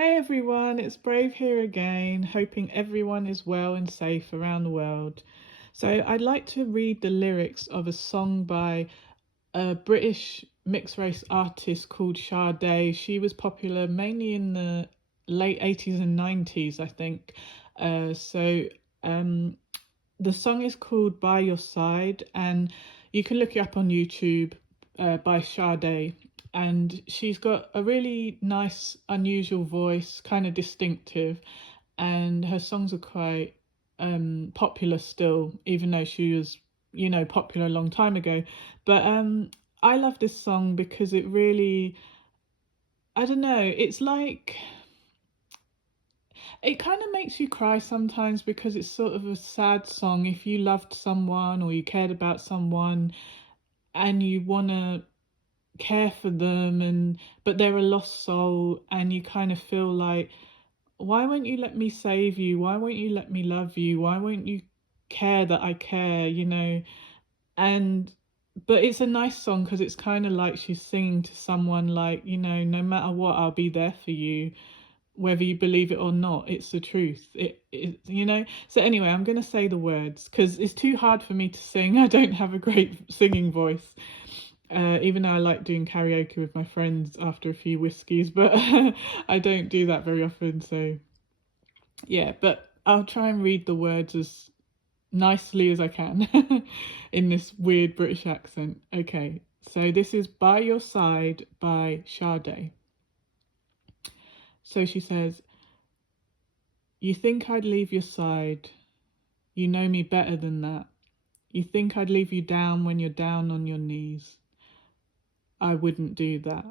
Hey everyone, it's Brave here again, hoping everyone is well and safe around the world. So, I'd like to read the lyrics of a song by a British mixed race artist called Sade. She was popular mainly in the late 80s and 90s, I think. Uh, so, um, the song is called By Your Side, and you can look it up on YouTube by Sade. And she's got a really nice, unusual voice, kind of distinctive, and her songs are quite popular still, even though she was, popular a long time ago. But I love this song because it really, I don't know, it's like it kind of makes you cry sometimes because it's sort of a sad song. If you loved someone or you cared about someone and you want to care for them, and but they're a lost soul, and you kind of feel like, why won't you let me save you? Why won't you let me love you? Why won't you care that I care? And but it's a nice song because it's kind of like she's singing to someone like, no matter what, I'll be there for you, whether you believe it or not. It's the truth. So anyway, I'm going to say the words because it's too hard for me to sing. I don't have a great singing voice, even though I like doing karaoke with my friends after a few whiskeys, but I don't do that very often. So yeah, but I'll try and read the words as nicely as I can in this weird British accent. Okay, so this is By Your Side by Sade. So she says, "You think I'd leave your side. You know me better than that. You think I'd leave you down when you're down on your knees. I wouldn't do that.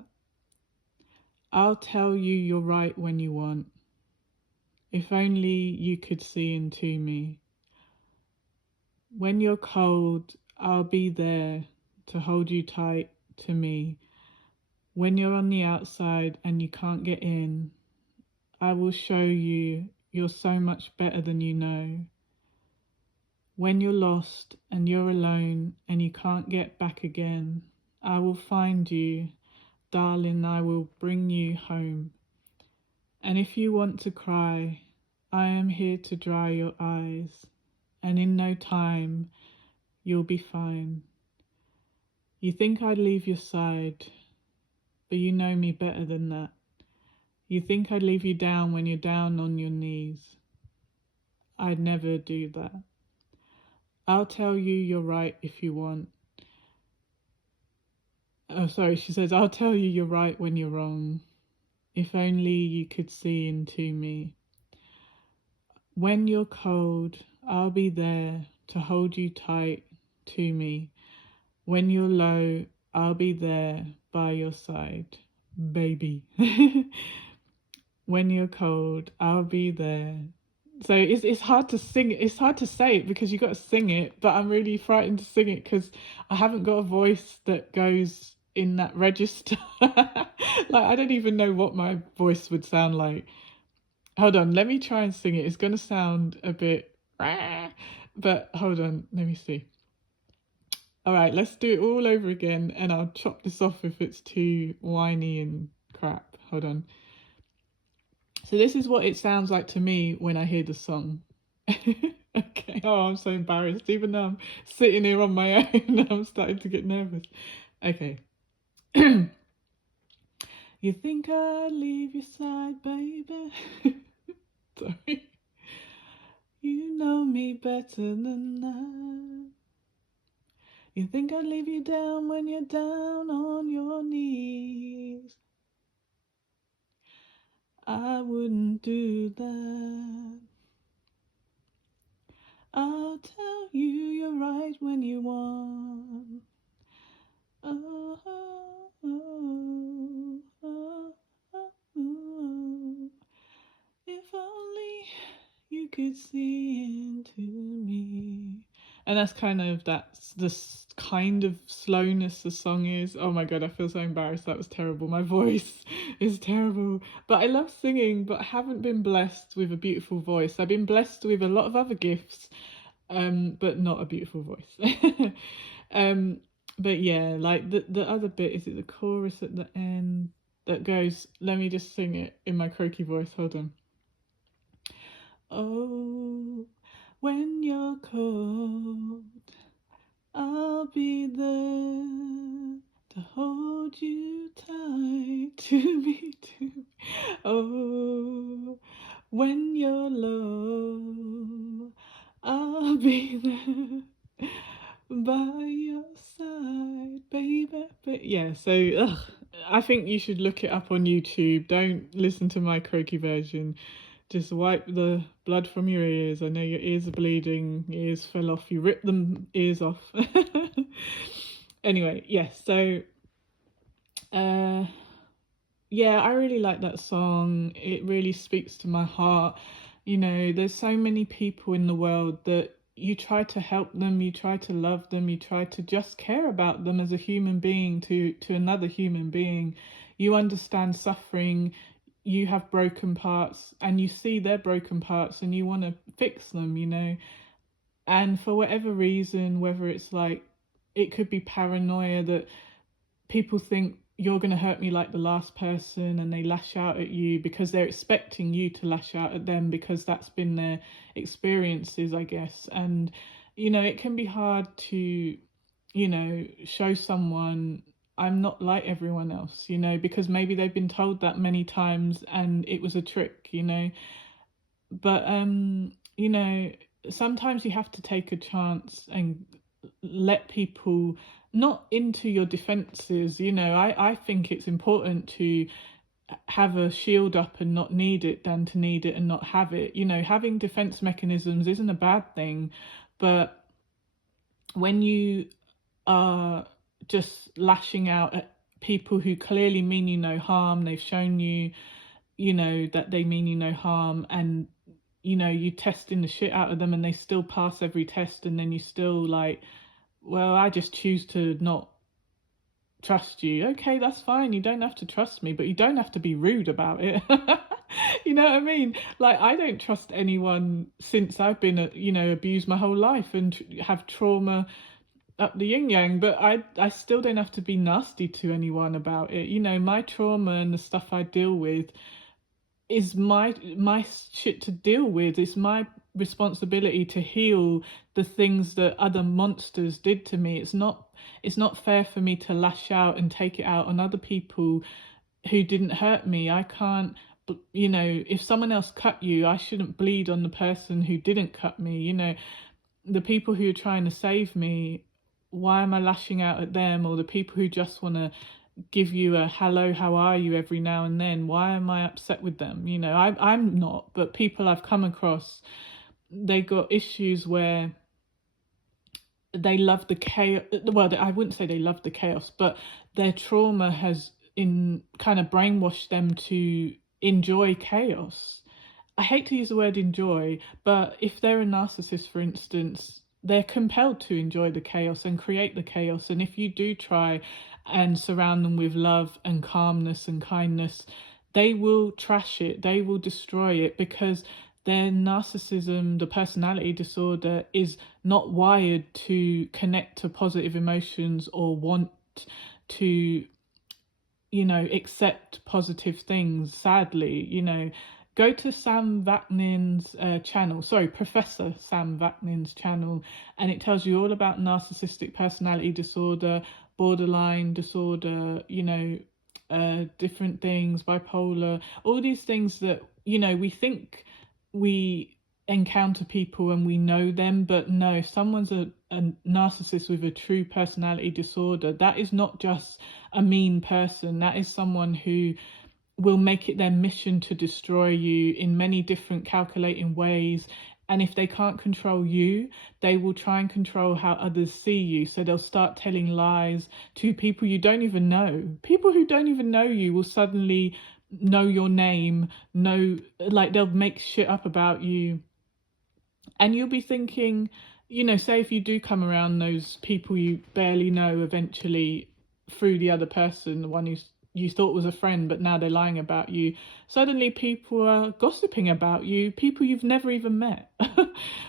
I'll tell you you're right when you want. If only you could see into me. When you're cold, I'll be there to hold you tight to me. When you're on the outside and you can't get in, I will show you you're so much better than you know. When you're lost and you're alone and you can't get back again, I will find you, darling, I will bring you home. And if you want to cry, I am here to dry your eyes, and in no time, you'll be fine. You think I'd leave your side, but you know me better than that. You think I'd leave you down when you're down on your knees. I'd never do that. I'll tell you you're right if you want. Oh, sorry, she says, I'll tell you you're right when you're wrong. If only you could see into me. When you're cold, I'll be there to hold you tight to me. When you're low, I'll be there by your side, baby. When you're cold, I'll be there. So it's hard to sing. It's hard to say it because you got to sing it, but I'm really frightened to sing it because I haven't got a voice that goes in that register. Like, I don't even know what my voice would sound like. Hold on, let me try and sing it. It's gonna sound a bit, but hold on, let me see. All right, let's do it all over again, and I'll chop this off if it's too whiny and crap. Hold on. So this is what it sounds like to me when I hear the song. Okay. Oh, I'm so embarrassed. Even though I'm sitting here on my own, I'm starting to get nervous. Okay. You think I'd leave your side, baby? Sorry. You know me better than that. You think I'd leave you down when you're down on your knees. I wouldn't do that. I'll tell you you're right when you want. Oh, oh, oh, oh, oh, oh. If only you could see into me. And that's kind of this kind of slowness the song is. Oh my god, I feel so embarrassed. That was terrible. My voice is terrible. But I love singing, but I haven't been blessed with a beautiful voice. I've been blessed with a lot of other gifts, but not a beautiful voice. um, but yeah, like the other bit, is it the chorus at the end? that goes, let me just sing it in my croaky voice. Hold on. Oh, when you're cold, I'll be there to hold you tight to me too. Oh, when you're low, I'll be there by your side, baby. But yeah, so I think you should look it up on YouTube. Don't listen to my croaky version. Just wipe the blood from your ears. I know your ears are bleeding, your ears fell off, you ripped them ears off. Anyway, yes, so uh yeah, I really like that song. It really speaks to my heart. You know, there's so many people in the world that you try to help them, you try to love them, you try to just care about them as a human being to another human being. You understand suffering, you have broken parts and you see their broken parts and you want to fix them, you know. And for whatever reason, whether it's like it could be paranoia that people think you're going to hurt me like the last person and they lash out at you because they're expecting you to lash out at them because that's been their experiences, I guess. And you know, it can be hard to, you know, show someone I'm not like everyone else, you know, because maybe they've been told that many times and it was a trick, you know. But you know, sometimes you have to take a chance and let people not into your defenses. You know, I think it's important to have a shield up and not need it than to need it and not have it. You know, having defense mechanisms isn't a bad thing, but when you are just lashing out at people who clearly mean you no harm, they've shown you, you know, that they mean you no harm, and you know, you testing the shit out of them and they still pass every test, and then you still like, well, I just choose to not trust you. Okay, that's fine. You don't have to trust me, but you don't have to be rude about it. You know what I mean? Like, I don't trust anyone since I've been, you know, abused my whole life and have trauma up the yin yang, but I still don't have to be nasty to anyone about it. You know, my trauma and the stuff I deal with is my shit to deal with. It's my responsibility to heal the things that other monsters did to me. It's not fair for me to lash out and take it out on other people who didn't hurt me. I can't, you know, if someone else cut you, I shouldn't bleed on the person who didn't cut me. You know, the people who are trying to save me, why am I lashing out at them? Or the people who just want to give you a hello, how are you every now and then, why am I upset with them? You know, I'm not, but people I've come across, they got issues where they love the chaos. Well, I wouldn't say they love the chaos, but their trauma has in kind of brainwashed them to enjoy chaos. I hate to use the word enjoy, but if they're a narcissist, for instance, they're compelled to enjoy the chaos and create the chaos. And if you do try and surround them with love and calmness and kindness, they will trash it, they will destroy it, because their narcissism, the personality disorder, is not wired to connect to positive emotions or want to, you know, accept positive things, sadly. You know, go to Sam Vaknin's channel, sorry, Professor Sam Vaknin's channel, and it tells you all about narcissistic personality disorder, borderline disorder, you know, different things, bipolar, all these things that, you know, we think we encounter people and we know them, but no, if someone's a narcissist with a true personality disorder, that is not just a mean person, that is someone who will make it their mission to destroy you in many different calculating ways. And if they can't control you, they will try and control how others see you. So they'll start telling lies to people you don't even know. People who don't even know you will suddenly know your name, know, like they'll make shit up about you. And you'll be thinking, you know, say if you do come around those people you barely know eventually through the other person, the one who you thought was a friend, but now they're lying about you. Suddenly people are gossiping about you, people you've never even met.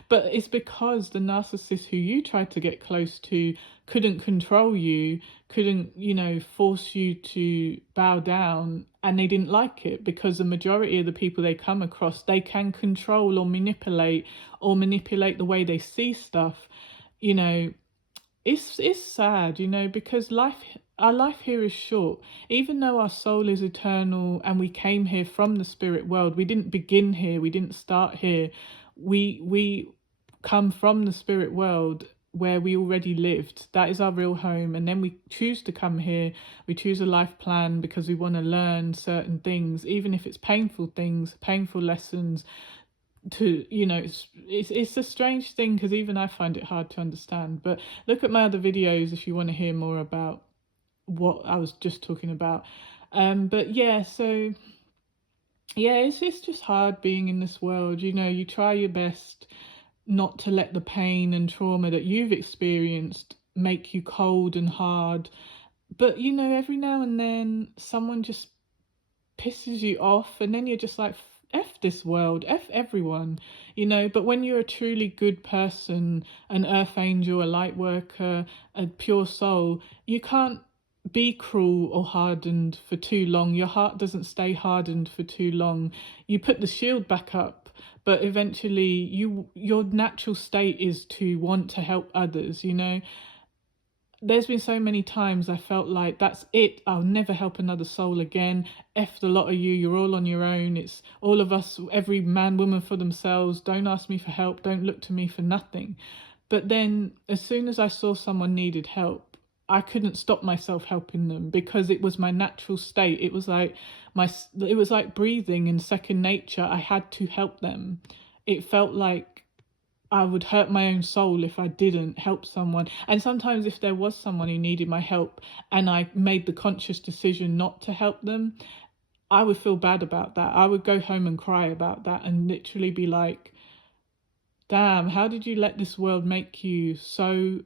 But it's because the narcissist who you tried to get close to couldn't control you, couldn't, you know, force you to bow down, and they didn't like it because the majority of the people they come across, they can control or manipulate the way they see stuff. You know, it's sad, because our life here is short. Even though our soul is eternal and we came here from the spirit world, we didn't begin here, we didn't start here. We come from the spirit world where we already lived. That is our real home. And then we choose to come here. We choose a life plan because we want to learn certain things, even if it's painful things, painful lessons. It's a strange thing because even I find it hard to understand. But look at my other videos if you want to hear more about what I was just talking about. But yeah, so yeah, it's just hard being in this world. You try your best not to let the pain and trauma that you've experienced make you cold and hard. But every now and then someone just pisses you off, and then you're just like, F this world, F everyone. But when you're a truly good person, an earth angel, a light worker, a pure soul, you can't be cruel or hardened for too long. Your heart doesn't stay hardened for too long. You put the shield back up, but eventually your natural state is to want to help others. There's been so many times I felt like that's it, I'll never help another soul again. F the lot of you, you're all on your own. It's all of us, every man, woman for themselves. Don't ask me for help, don't look to me for nothing. But then as soon as I saw someone needed help, I couldn't stop myself helping them because it was my natural state. It was like breathing in second nature. I had to help them. It felt like I would hurt my own soul if I didn't help someone. And sometimes if there was someone who needed my help and I made the conscious decision not to help them, I would feel bad about that. I would go home and cry about that and literally be like, damn, how did you let this world make you so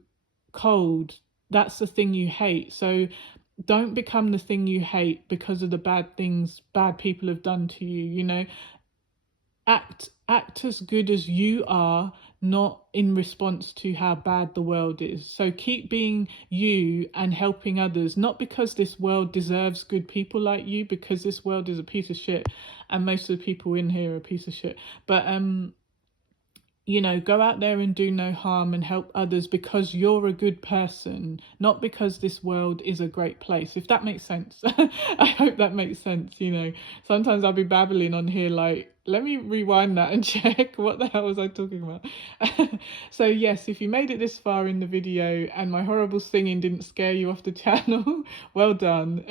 cold? That's the thing you hate. So don't become the thing you hate because of the bad things bad people have done to you. Act as good as you are, not in response to how bad the world is. So keep being you and helping others, not because this world deserves good people like you, because this world is a piece of shit and most of the people in here are a piece of shit. But go out there and do no harm and help others because you're a good person, not because this world is a great place, if that makes sense. I hope that makes sense. Sometimes I'll be babbling on here like, let me rewind that and check what the hell was I talking about. So yes, if you made it this far in the video and my horrible singing didn't scare you off the channel, well done.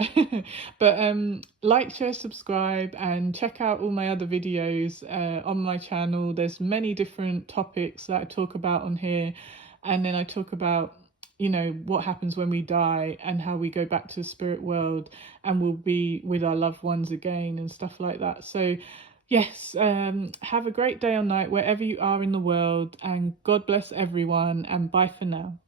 But like, share, subscribe, and check out all my other videos on my channel. There's many different topics that I talk about on here, and then I talk about what happens when we die and how we go back to the spirit world and we'll be with our loved ones again and stuff like that. So yes, have a great day or night wherever you are in the world, and God bless everyone, and bye for now.